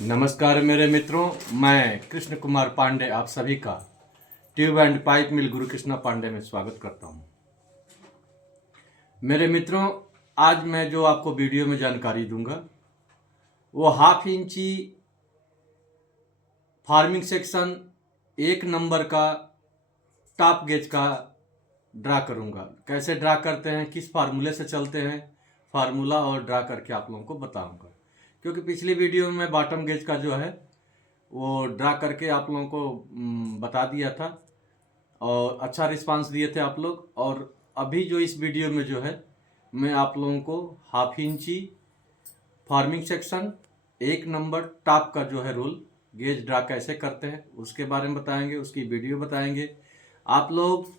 नमस्कार मेरे मित्रों, मैं कृष्ण कुमार पांडे आप सभी का ट्यूब एंड पाइप मिल गुरु कृष्णा पांडे में स्वागत करता हूं। मेरे मित्रों, आज मैं जो आपको वीडियो में जानकारी दूंगा वो हाफ इंची फार्मिंग सेक्शन 1 नंबर का टॉप गेज का ड्रा करूंगा। कैसे ड्रा करते हैं, किस फार्मूले से चलते हैं, फार्मूला और ड्रा करके आप लोगों को बताऊंगा। क्योंकि पिछली वीडियो में बॉटम गेज का जो है वो ड्रा करके आप लोगों को बता दिया था और अच्छा रिस्पांस दिए थे आप लोग। और अभी जो इस वीडियो में जो है मैं आप लोगों को हाफ इंची फार्मिंग सेक्शन 1 नंबर टॉप का जो है रोल गेज ड्रा कैसे करते हैं उसके बारे में बताएंगे, उसकी वीडियो बताएंगे। आप लोग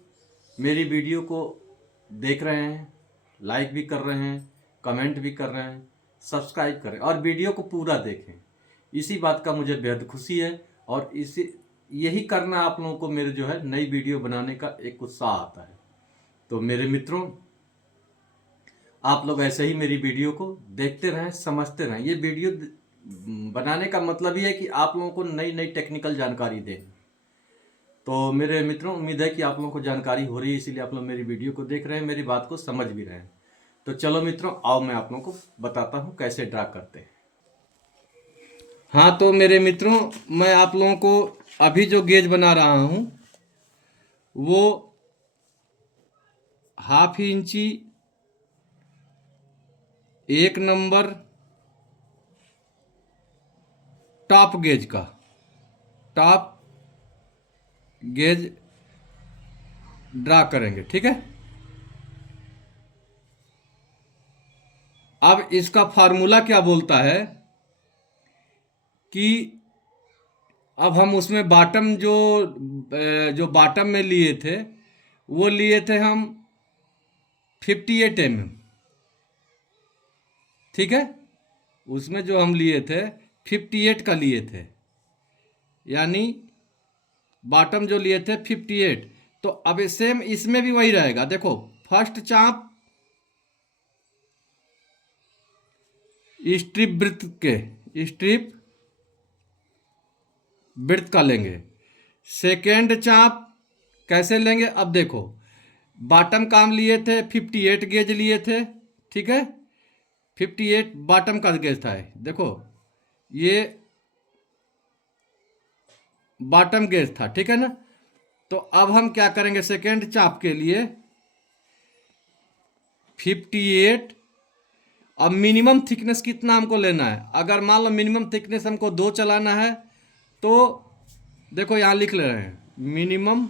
मेरी वीडियो को देख रहे हैं, लाइक भी कर रहे हैं, कमेंट भी कर रहे हैं, सब्सक्राइब करें और वीडियो को पूरा देखें। इसी बात का मुझे बेहद खुशी है और इसी यही करना आप लोगों को मेरे जो है नई वीडियो बनाने का एक उत्साह आता है। तो मेरे मित्रों, आप लोग ऐसे ही मेरी वीडियो को देखते रहें, समझते रहें। ये वीडियो बनाने का मतलब ये है कि आप लोगों को नई नई टेक्निकल जानकारी दें। तो मेरे मित्रों, उम्मीद है कि आप लोगों को जानकारी हो रही है, इसीलिए आप लोग मेरी वीडियो को देख रहे हैं, मेरी बात को समझ भी रहे हैं। तो चलो मित्रों, आओ मैं आप लोगों को बताता हूँ कैसे ड्रा करते हैं। हाँ तो मेरे मित्रों, मैं आप लोगों को अभी जो गेज बना रहा हूँ वो हाफ इंची 1 नंबर टॉप गेज का टॉप गेज ड्रा करेंगे, ठीक है। अब इसका फार्मूला क्या बोलता है कि अब हम उसमें बॉटम जो बॉटम में लिए थे वो लिए थे हम 58 mm, ठीक है। उसमें जो हम लिए थे 58 का लिए थे, यानी बॉटम जो लिए थे 58। तो अब सेम इसमें भी वही रहेगा। देखो, फर्स्ट चाप स्ट्रिप वृत्त का लेंगे। सेकेंड चाप कैसे लेंगे, अब देखो, बॉटम का हम लिए थे 58 गेज लिए थे, ठीक है। 58 बॉटम का गेज था। देखो, ये बॉटम गेज था, ठीक है ना। तो अब हम क्या करेंगे, सेकेंड चाप के लिए 58। अब मिनिमम थिकनेस कितना हमको लेना है, अगर मान लो मिनिमम थिकनेस हमको 2 चलाना है तो देखो यहाँ लिख ले रहे हैं, मिनिमम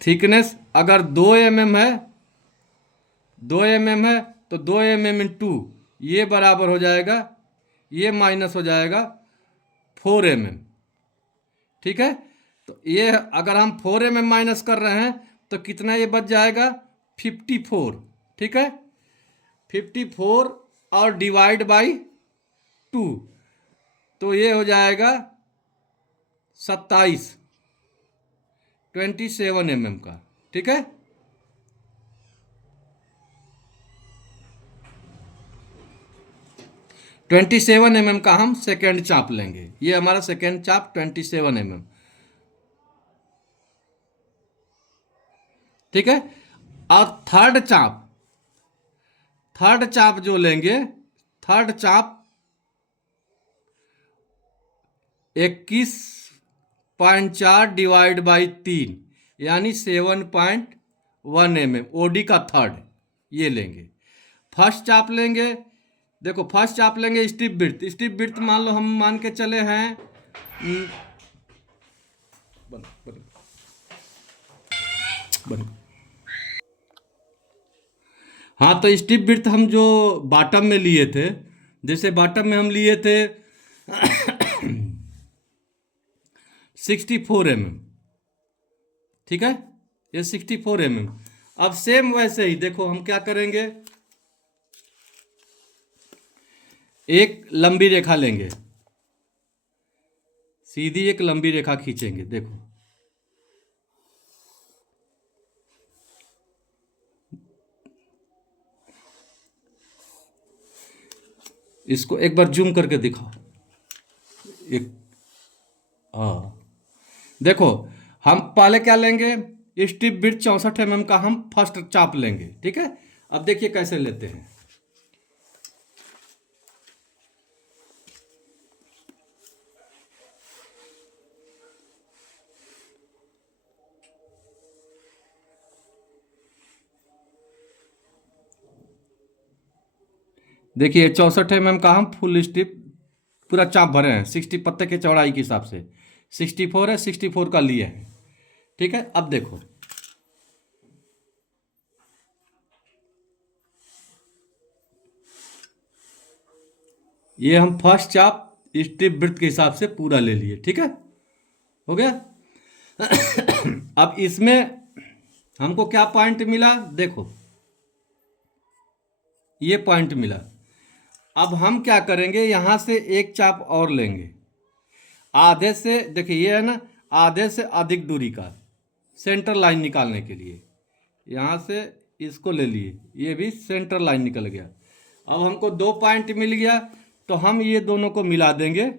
थिकनेस अगर 2 mm है, 2 mm है तो 2 mm × ये बराबर हो जाएगा, ये माइनस हो जाएगा 4 mm, ठीक है। तो ये अगर हम 4 mm माइनस कर रहे हैं तो कितना ये बच जाएगा, 54, ठीक है। 54 और डिवाइड बाई 2 तो ये हो जाएगा 27 mm का, ठीक है। 27 mm का हम सेकेंड चाप लेंगे। ये हमारा सेकेंड चाप 27 mm, ठीक है। और थर्ड चाप जो लेंगे, थर्ड चाप 21.4 डिवाइड बाई 3 यानी 7.1 mm, ओडी का थर्ड ये लेंगे। फर्स्ट चाप लेंगे, देखो फर्स्ट चाप लेंगे स्ट्रिप विड्थ मान लो हम मान के चले हैं बंद बंद बंद। हाँ तो स्ट्रिप विड्थ हम जो बॉटम में लिए थे, जैसे बॉटम में हम लिए थे 64 mm, ठीक है। ये 64 mm। अब सेम वैसे ही देखो हम क्या करेंगे, एक लंबी रेखा लेंगे, सीधी एक लंबी रेखा खींचेंगे। देखो इसको एक बार जूम करके दिखाओ। एक, हाँ देखो, हम पहले क्या लेंगे, स्ट्रिप बिट 64 mm का हम फर्स्ट चाप लेंगे, ठीक है। अब देखिए कैसे लेते हैं। देखिए 64 mm का हम फुल स्ट्रिप पूरा चाप भरे हैं, 60 पत्ते के चौड़ाई के हिसाब से, 64 है, 64 का लिए हैं, ठीक है। अब देखो, ये हम फर्स्ट चाप स्ट्रिप ब्रेथ के हिसाब से पूरा ले लिए, ठीक है, हो गया। अब इसमें हमको क्या पॉइंट मिला, देखो ये पॉइंट मिला। अब हम क्या करेंगे, यहां से एक चाप और लेंगे, आधे से, देखिए ये है ना, आधे से अधिक दूरी का सेंटर लाइन निकालने के लिए यहां से इसको ले लिए, ये भी सेंटर लाइन निकल गया। अब हमको 2 पॉइंट मिल गया, तो हम ये दोनों को मिला देंगे,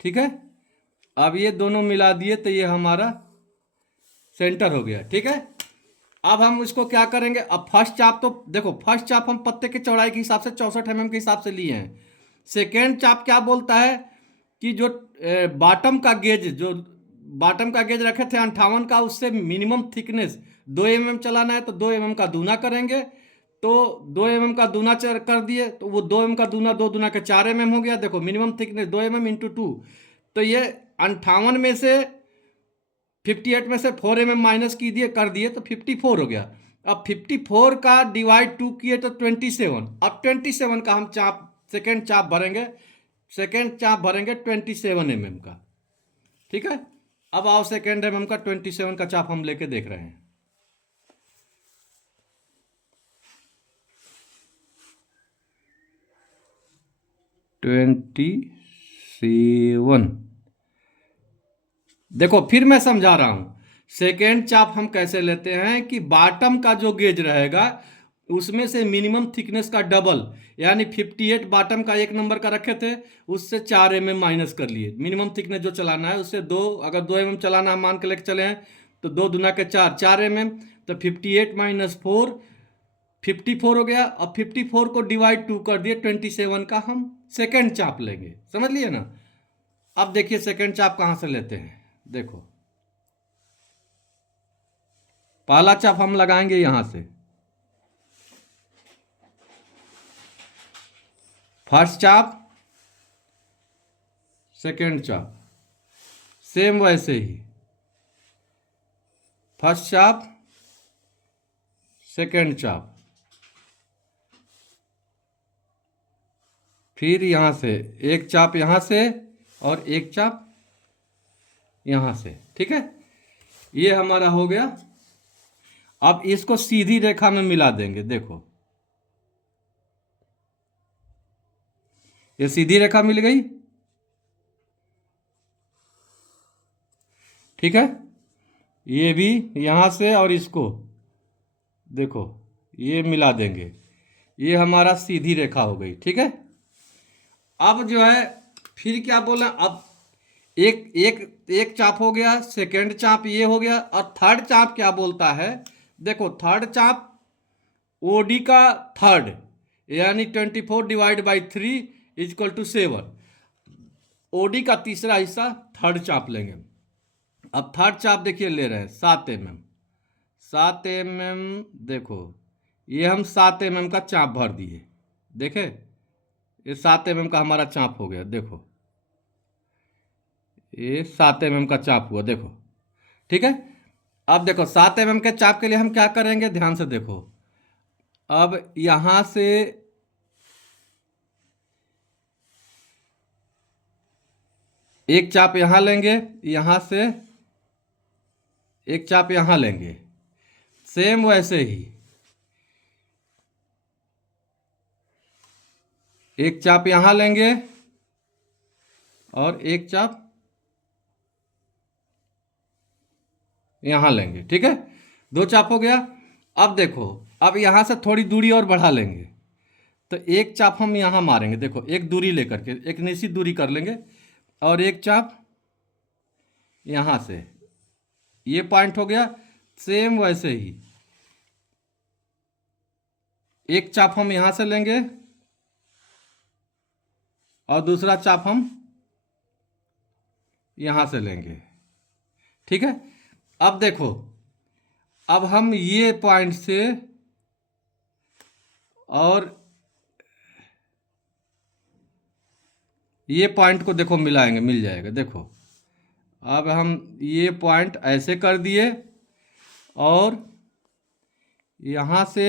ठीक है। अब ये दोनों मिला दिए तो ये हमारा सेंटर हो गया, ठीक है। अब हम इसको क्या करेंगे, अब फर्स्ट चाप तो देखो, फर्स्ट चाप हम पत्ते के चौड़ाई के हिसाब से 64 mm के हिसाब से लिए हैं। सेकेंड चाप क्या बोलता है कि जो बॉटम का गेज, जो बॉटम का गेज रखे थे 58 का, उससे मिनिमम थिकनेस 2 mm चलाना है, तो 2 mm का दूना करेंगे। तो 2 mm का दूना कर दिए, तो वो 2 mm का दूना 2 दूना के 4 mm हो गया। देखो मिनिमम थिकनेस 2 mm इंटू 2, तो ये 58 में से 58 में से 4 mm माइनस की दिए कर दिए, तो 54 हो गया। अब 54 का डिवाइड 2 किए तो 27। अब 27 का हम चाप, सेकेंड चाप भरेंगे, सेकेंड चाप भरेंगे 27 mm का, ठीक है। अब आओ सेकेंड mm का 27 का चाप हम लेके देख रहे हैं। ट्वेंटी सेवन, देखो फिर मैं समझा रहा हूं। सेकेंड चाप हम कैसे लेते हैं कि बॉटम का जो गेज रहेगा उसमें से मिनिमम थिकनेस का डबल, यानी 58 बॉटम का 1 नंबर का रखे थे, उससे 4 mm माइनस कर लिए। मिनिमम थिकनेस जो चलाना है उससे 2, अगर 2 mm चलाना है मान के लेके चले हैं, तो 2 दूना के 4, 4 mm, तो 58 माइनस 4 54 हो गया। अब 54 को डिवाइड 2 कर दिए, 27 का हम सेकेंड चाप लेंगे, समझ लिए ना। अब देखिए सेकेंड चाप कहां से लेते हैं, देखो पहला चाप हम लगाएंगे यहां से, फर्स्ट चाप सेकेंड चाप, सेम वैसे ही फर्स्ट चाप सेकेंड चाप, फिर यहां से एक चाप यहां से और एक चाप यहां से, ठीक है। ये हमारा हो गया। अब इसको सीधी रेखा में मिला देंगे, देखो ये सीधी रेखा मिल गई, ठीक है। ये भी यहां से और इसको देखो ये मिला देंगे, ये हमारा सीधी रेखा हो गई, ठीक है। अब जो है फिर क्या बोला, अब एक एक एक चाप हो गया, सेकेंड चाप ये हो गया, और थर्ड चाप क्या बोलता है, देखो थर्ड चाप ओडी का थर्ड, यानी 24 divide by 3 equal to 7, OD का तीसरा हिस्सा थर्ड चाप लेंगे। अब थर्ड चाप देखिए ले रहे हैं 7 mm, 7 mm, देखो ये हम 7 mm का चाप भर दिए, देखे ये 7 mm का हमारा चाप हो गया, देखो ये 7 mm का चाप हुआ, देखो, ठीक है। अब देखो 7 mm के चाप के लिए हम क्या करेंगे, ध्यान से देखो। अब यहां से एक चाप यहां लेंगे, यहां से एक चाप यहां लेंगे, सेम वैसे ही एक चाप यहां लेंगे और एक चाप यहां लेंगे, ठीक है। 2 चाप हो गया। अब देखो, अब यहां से थोड़ी दूरी और बढ़ा लेंगे, तो एक चाप हम यहाँ मारेंगे, देखो एक दूरी लेकर के, एक निश्चित दूरी कर लेंगे, और एक चाप यहाँ से, ये पॉइंट हो गया। सेम वैसे ही एक चाप हम यहाँ से लेंगे और दूसरा चाप हम यहाँ से लेंगे, ठीक है। अब देखो, अब हम ये पॉइंट से और ये पॉइंट को देखो मिलाएंगे, मिल जाएगा। देखो अब हम ये पॉइंट ऐसे कर दिए और यहाँ से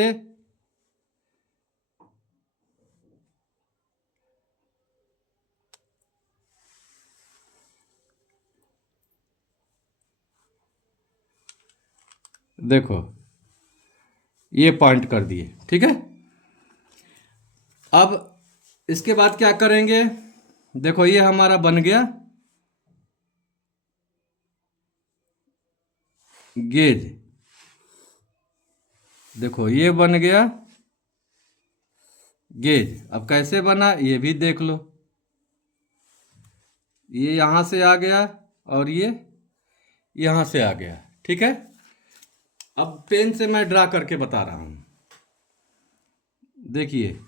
देखो ये पॉइंट कर दिए, ठीक है। अब इसके बाद क्या करेंगे, देखो ये हमारा बन गया गेज। देखो ये बन गया गेज। अब कैसे बना ये भी देख लो, ये यहाँ से आ गया और ये यहाँ से आ गया, ठीक है। अब पेन से मैं ड्रा करके बता रहा हूँ, देखिए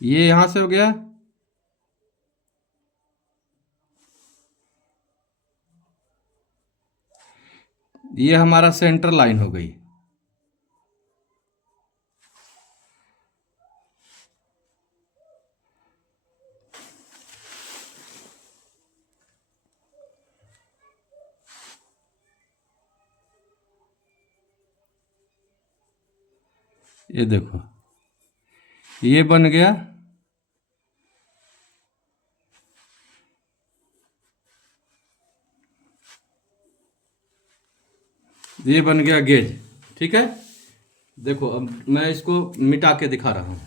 ये यहाँ से हो गया, ये हमारा सेंटर लाइन हो गई। ये देखो ये बन गया, ये बन गया गेज, ठीक है। देखो अब मैं इसको मिटा के दिखा रहा हूँ।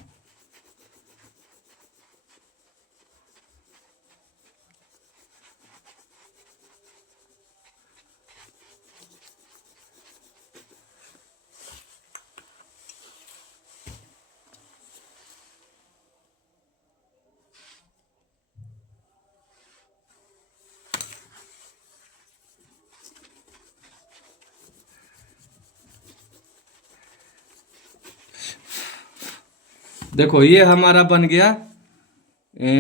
देखो ये हमारा बन गया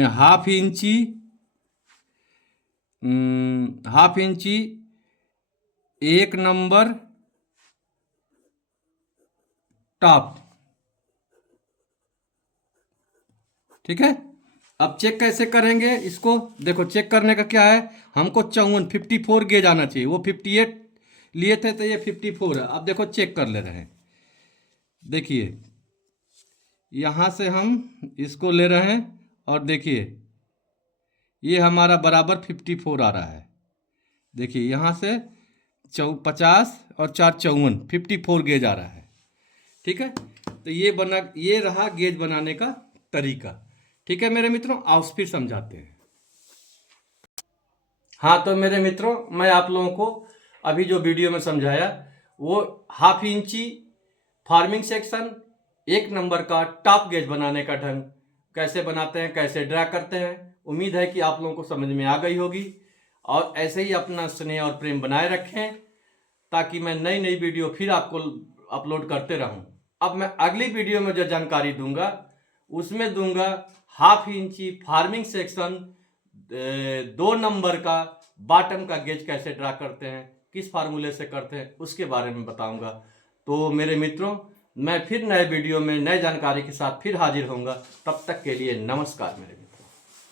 हाफ इंची, हाफ इंची 1 नंबर टॉप, ठीक है। अब चेक कैसे करेंगे इसको, देखो चेक करने का क्या है, हमको 54 गेज आना चाहिए, वो 58 लिए थे तो ये 54 है। अब देखो चेक कर ले रहे हैं, देखिए यहाँ से हम इसको ले रहे हैं और देखिए ये हमारा बराबर 54 आ रहा है। देखिए यहाँ से 50 और 4 54, 54 गेज आ रहा है, ठीक है। तो ये रहा गेज बनाने का तरीका, ठीक है मेरे मित्रों। आओ फिर समझाते हैं। हाँ तो मेरे मित्रों, मैं आप लोगों को अभी जो वीडियो में समझाया वो हाफ इंची फार्मिंग सेक्शन 1 नंबर का टॉप गेज बनाने का ढंग कैसे बनाते हैं, कैसे ड्रा करते हैं। उम्मीद है कि आप लोगों को समझ में आ गई होगी, और ऐसे ही अपना स्नेह और प्रेम बनाए रखें ताकि मैं नई नई वीडियो फिर आपको अपलोड करते रहूं। अब मैं अगली वीडियो में जो जानकारी दूंगा उसमें दूंगा हाफ इंची फार्मिंग सेक्शन 2 नंबर का बॉटम का गेज कैसे ड्रा करते हैं, किस फार्मूले से करते हैं, उसके बारे में बताऊंगा। तो मेरे मित्रों, मैं फिर नए वीडियो में नए जानकारी के साथ फिर हाजिर होऊंगा। तब तक के लिए नमस्कार मेरे।